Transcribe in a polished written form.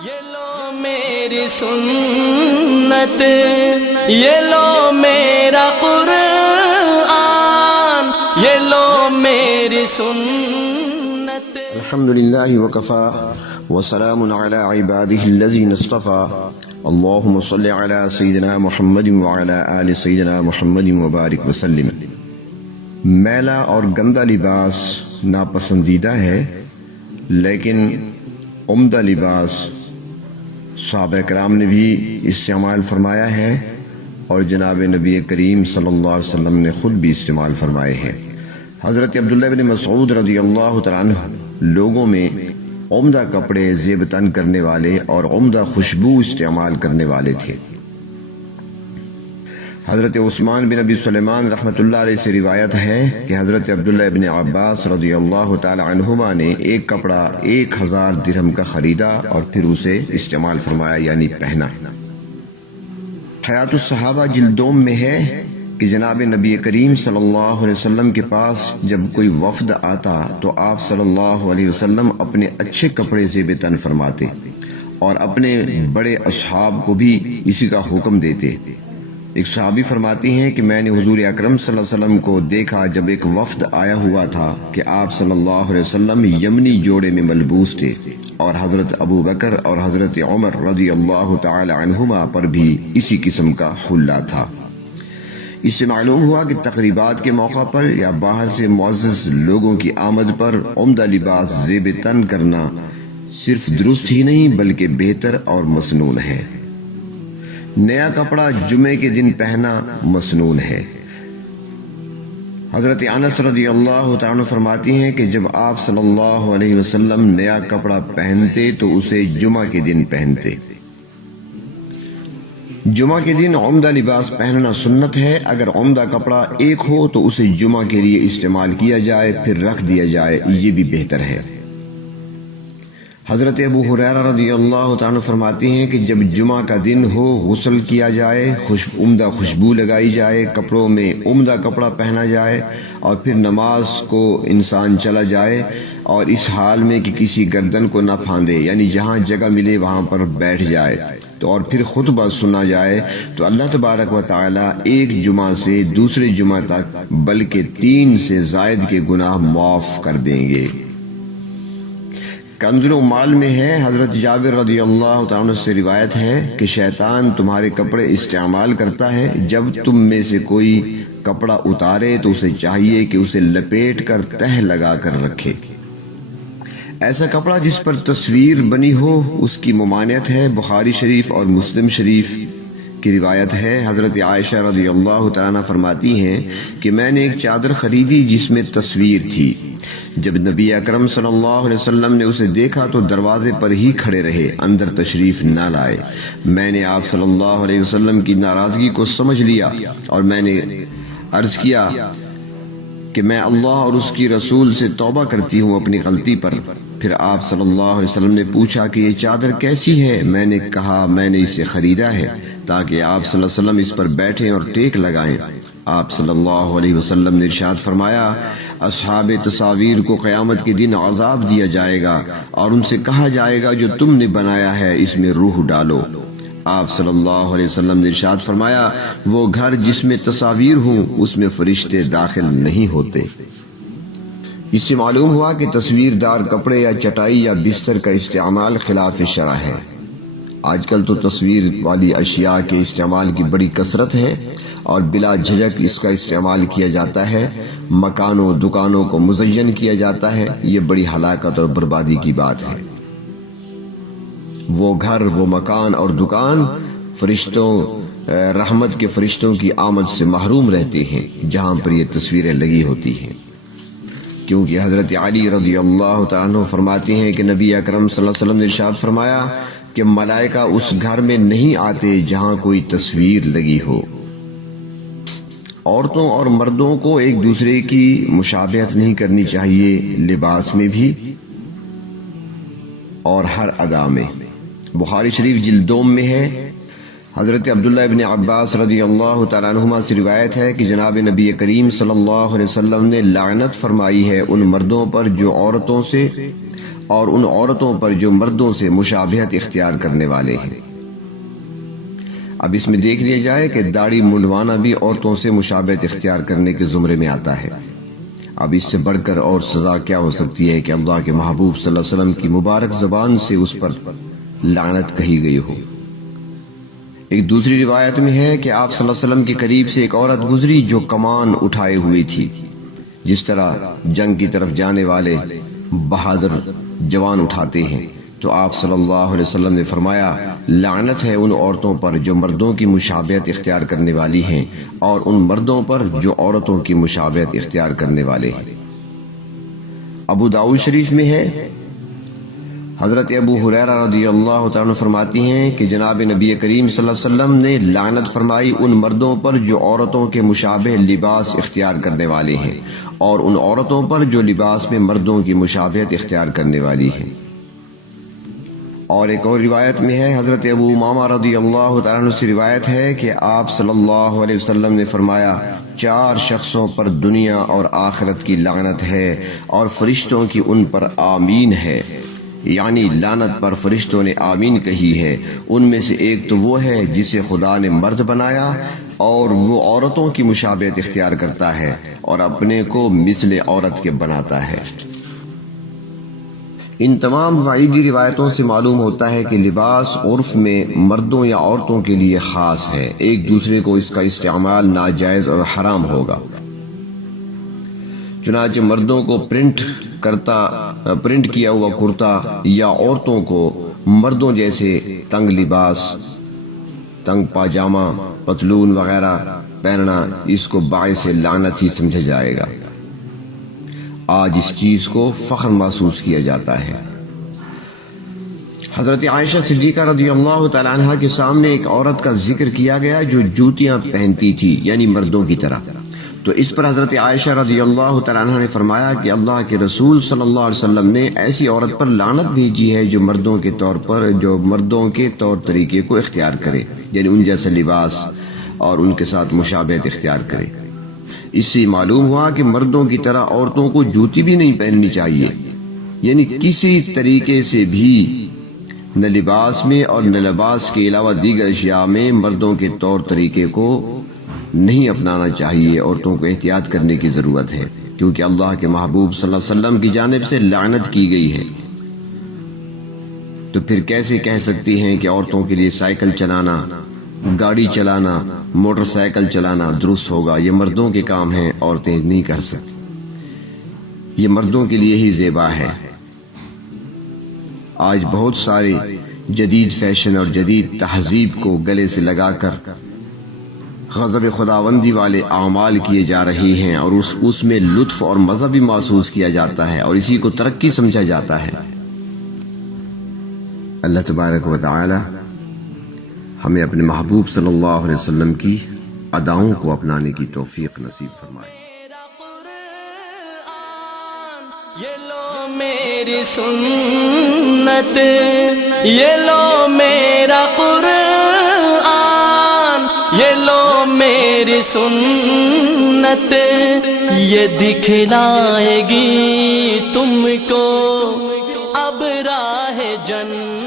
یہ لو میری سنت، یہ لو میرا قرآن، یہ لو میری سنت۔ الحمدللہ وکفا وسلام علی عبادہ الذین اصطفى اللہم صل علی سیدنا محمد وعلی آل سیدنا محمد وبارک وسلم۔ میلا اور گندا لباس ناپسندیدہ ہے، لیکن عمدہ لباس صحابہ کرام نے بھی استعمال فرمایا ہے اور جناب نبی کریم صلی اللہ علیہ وسلم نے خود بھی استعمال فرمائے ہیں۔ حضرت عبداللہ بن مسعود رضی اللہ تعالیٰ عنہ لوگوں میں عمدہ کپڑے زیب تن کرنے والے اور عمدہ خوشبو استعمال کرنے والے تھے۔ حضرت عثمان بن ابی سلیمان رحمۃ اللہ علیہ سے روایت ہے کہ حضرت عبداللہ بن عباس رضی اللہ تعالی عنہما نے ایک کپڑا 1000 درہم کا خریدا اور پھر اسے استعمال فرمایا، یعنی پہنا۔ حیات الصحابہ جلد 2 میں ہے کہ جناب نبی کریم صلی اللہ علیہ وسلم کے پاس جب کوئی وفد آتا تو آپ صلی اللہ علیہ وسلم اپنے اچھے کپڑے زیب تن فرماتے اور اپنے بڑے اصحاب کو بھی اسی کا حکم دیتے۔ ایک صحابی فرماتی ہیں کہ میں نے حضور اکرم صلی اللہ علیہ وسلم کو دیکھا جب ایک وفد آیا ہوا تھا کہ آپ صلی اللہ علیہ وسلم یمنی جوڑے میں ملبوس تھے اور حضرت ابو بکر اور حضرت عمر رضی اللہ تعالی عنہما پر بھی اسی قسم کا حلہ تھا۔ اس سے معلوم ہوا کہ تقریبات کے موقع پر یا باہر سے معزز لوگوں کی آمد پر عمدہ لباس زیب تن کرنا صرف درست ہی نہیں بلکہ بہتر اور مسنون ہے۔ نیا کپڑا جمعے کے دن پہنا مسنون ہے۔ حضرت انس رضی اللہ تعالیٰ فرماتی ہیں کہ جب آپ صلی اللہ علیہ وسلم نیا کپڑا پہنتے تو اسے جمعہ کے دن پہنتے۔ جمعہ کے دن عمدہ لباس پہننا سنت ہے۔ اگر عمدہ کپڑا ایک ہو تو اسے جمعہ کے لیے استعمال کیا جائے پھر رکھ دیا جائے، یہ بھی بہتر ہے۔ حضرت ابو ہریرہ رضی اللہ تعالیٰ فرماتے ہیں کہ جب جمعہ کا دن ہو غسل کیا جائے، عمدہ خوشبو لگائی جائے، کپڑوں میں عمدہ کپڑا پہنا جائے اور پھر نماز کو انسان چلا جائے اور اس حال میں کہ کسی گردن کو نہ پھاندے، یعنی جہاں جگہ ملے وہاں پر بیٹھ جائے تو اور پھر خطبہ سنا جائے تو اللہ تبارک و تعالیٰ ایک جمعہ سے دوسرے جمعہ تک بلکہ 3 سے زائد کے گناہ معاف کر دیں گے۔ کنز العمال میں ہے، حضرت جابر رضی اللہ تعالیٰ سے روایت ہے کہ شیطان تمہارے کپڑے استعمال کرتا ہے، جب تم میں سے کوئی کپڑا اتارے تو اسے چاہیے کہ اسے لپیٹ کر تہ لگا کر رکھے۔ ایسا کپڑا جس پر تصویر بنی ہو اس کی ممانعت ہے۔ بخاری شریف اور مسلم شریف کی روایت ہے، حضرت عائشہ رضی اللہ تعالیٰ فرماتی ہیں کہ میں نے ایک چادر خریدی جس میں تصویر تھی۔ جب نبی اکرم صلی اللہ علیہ وسلم نے اسے دیکھا تو دروازے پر ہی کھڑے رہے، اندر تشریف نہ لائے۔ میں نے آپ صلی اللہ علیہ وسلم کی ناراضگی کو سمجھ لیا اور میں نے عرض کیا کہ میں اللہ اور اس کی رسول سے توبہ کرتی ہوں اپنی غلطی پر۔ پھر آپ صلی اللہ علیہ وسلم نے پوچھا کہ یہ چادر کیسی ہے؟ میں نے کہا میں نے اسے خریدا ہے تاکہ آپ صلی اللہ علیہ وسلم اس پر بیٹھیں اور ٹیک لگائیں۔ آپ صلی اللہ علیہ وسلم نے ارشاد فرمایا، اصحاب تصاویر کو قیامت کے دن عذاب دیا جائے گا اور ان سے کہا جائے گا جو تم نے بنایا ہے اس میں روح ڈالو۔ آپ صلی اللہ علیہ وسلم نے ارشاد فرمایا، وہ گھر جس میں تصاویر ہوں اس میں فرشتے داخل نہیں ہوتے۔ اس سے معلوم ہوا کہ تصویردار کپڑے یا چٹائی یا بستر کا استعمال خلاف شرع ہے۔ آج کل تو تصویر والی اشیاء کے استعمال کی بڑی کثرت ہے اور بلا جھجک اس کا استعمال کیا جاتا ہے، مکانوں دکانوں کو مزین کیا جاتا ہے۔ یہ بڑی ہلاکت اور بربادی کی بات ہے۔ وہ گھر، وہ مکان اور دکان فرشتوں، رحمت کے فرشتوں کی آمد سے محروم رہتے ہیں جہاں پر یہ تصویریں لگی ہوتی ہیں، کیونکہ حضرت علی رضی اللہ تعالیٰ عنہ فرماتے ہیں کہ نبی اکرم صلی اللہ علیہ وسلم نے ارشاد فرمایا کہ ملائکہ اس گھر میں نہیں آتے جہاں کوئی تصویر لگی ہو۔ عورتوں اور مردوں کو ایک دوسرے کی مشابہت نہیں کرنی چاہیے، لباس میں بھی اور ہر ادا میں۔ بخاری شریف جلد 2 میں ہے، حضرت عبداللہ ابن عباس رضی اللہ تعالیٰ عنہما سے روایت ہے کہ جناب نبی کریم صلی اللہ علیہ وسلم نے لعنت فرمائی ہے ان مردوں پر جو عورتوں سے اور ان عورتوں پر جو مردوں سے مشابہت اختیار کرنے والے ہیں۔ اب اس میں دیکھ لیا جائے کہ داڑھی منڈوانا بھی عورتوں سے مشابہت اختیار کرنے کے زمرے میں آتا ہے۔ اب اس سے بڑھ کر اور سزا کیا ہو سکتی ہے کہ اللہ کے محبوب صلی اللہ علیہ وسلم کی مبارک زبان سے اس پر لعنت کہی گئی ہو۔ ایک دوسری روایت میں ہے کہ آپ صلی اللہ علیہ وسلم کے قریب سے ایک عورت گزری جو کمان اٹھائے ہوئی تھی، جس طرح جنگ کی طرف جانے والے بہادر جوان اٹھاتے ہیں، تو آپ صلی اللہ علیہ وسلم نے فرمایا لعنت ہے ان عورتوں پر جو مردوں کی مشابہت اختیار کرنے والی ہیں اور ان مردوں پر جو عورتوں کی مشابہت اختیار کرنے والے ہیں۔ ابو داؤد شریف میں ہے، حضرت ابو ہریرہ رضی اللہ تعالیٰ عنہ فرماتی ہیں کہ جناب نبی کریم صلی اللہ علیہ وسلم نے لعنت فرمائی ان مردوں پر جو عورتوں کے مشابہ لباس اختیار کرنے والے ہیں اور ان عورتوں پر جو لباس میں مردوں کی مشابہت اختیار کرنے والی ہیں۔ اور ایک اور روایت میں ہے، حضرت ابو امامہ رضی اللہ تعالیٰ عنہ سے روایت ہے کہ آپ صلی اللہ علیہ وسلم نے فرمایا 4 شخصوں پر دنیا اور آخرت کی لعنت ہے اور فرشتوں کی ان پر آمین ہے، یعنی لعنت پر فرشتوں نے آمین کہی ہے۔ ان میں سے ایک تو وہ ہے جسے خدا نے مرد بنایا اور وہ عورتوں کی مشابہت اختیار کرتا ہے اور اپنے کو مثل عورت کے بناتا ہے۔ ان تمام وعیدی روایتوں سے معلوم ہوتا ہے کہ لباس عرف میں مردوں یا عورتوں کے لیے خاص ہے، ایک دوسرے کو اس کا استعمال ناجائز اور حرام ہوگا۔ چنانچہ مردوں کو پرنٹ کیا ہوا کرتا یا عورتوں کو مردوں جیسے تنگ لباس، تنگ پاجامہ، پتلون وغیرہ پہننا اس کو باعث لعنت ہی سمجھا جائے گا۔ آج اس چیز کو فخر محسوس کیا جاتا ہے۔ حضرت عائشہ صدیقہ رضی اللہ تعالیٰ عنہ کے سامنے ایک عورت کا ذکر کیا گیا جو جوتیاں پہنتی تھی، یعنی مردوں کی طرح، تو اس پر حضرت عائشہ رضی اللہ تعالیٰ عنہ نے فرمایا کہ اللہ کے رسول صلی اللہ علیہ وسلم نے ایسی عورت پر لعنت بھیجی ہے جو مردوں کے طور طریقے کو اختیار کرے، یعنی ان جیسا لباس اور ان کے ساتھ مشابہت اختیار کرے۔ اس سے معلوم ہوا کہ مردوں کی طرح عورتوں کو جوتی بھی نہیں پہننی چاہیے، یعنی کسی طریقے سے بھی نہ لباس میں اور نہ لباس کے علاوہ دیگر اشیاء میں مردوں کے طور طریقے کو نہیں اپنانا چاہیے۔ عورتوں کو احتیاط کرنے کی ضرورت ہے، کیونکہ اللہ کے محبوب صلی اللہ علیہ وسلم کی جانب سے لعنت کی گئی ہے۔ تو پھر کیسے کہہ سکتی ہیں کہ عورتوں کے لیے سائیکل چلانا، گاڑی چلانا، موٹر سائیکل چلانا درست ہوگا؟ یہ مردوں کے کام ہیں، عورتیں نہیں کر سکتی، یہ مردوں کے لیے ہی زیبا ہے۔ آج بہت سارے جدید فیشن اور جدید تہذیب کو گلے سے لگا کر غضب خداوندی والے اعمال کیے جا رہے ہیں اور اس میں لطف اور مزہ بھی محسوس کیا جاتا ہے اور اسی کو ترقی سمجھا جاتا ہے۔ اللہ تبارک و تعالی ہمیں اپنے محبوب صلی اللہ علیہ وسلم کی اداؤں کو اپنانے کی توفیق نصیب فرمائے۔ یہ لو میری سنت، یہ لو میرا قرآن، یہ لو میری سنت، یہ دکھلائے گی تم کو اب راہ جنت۔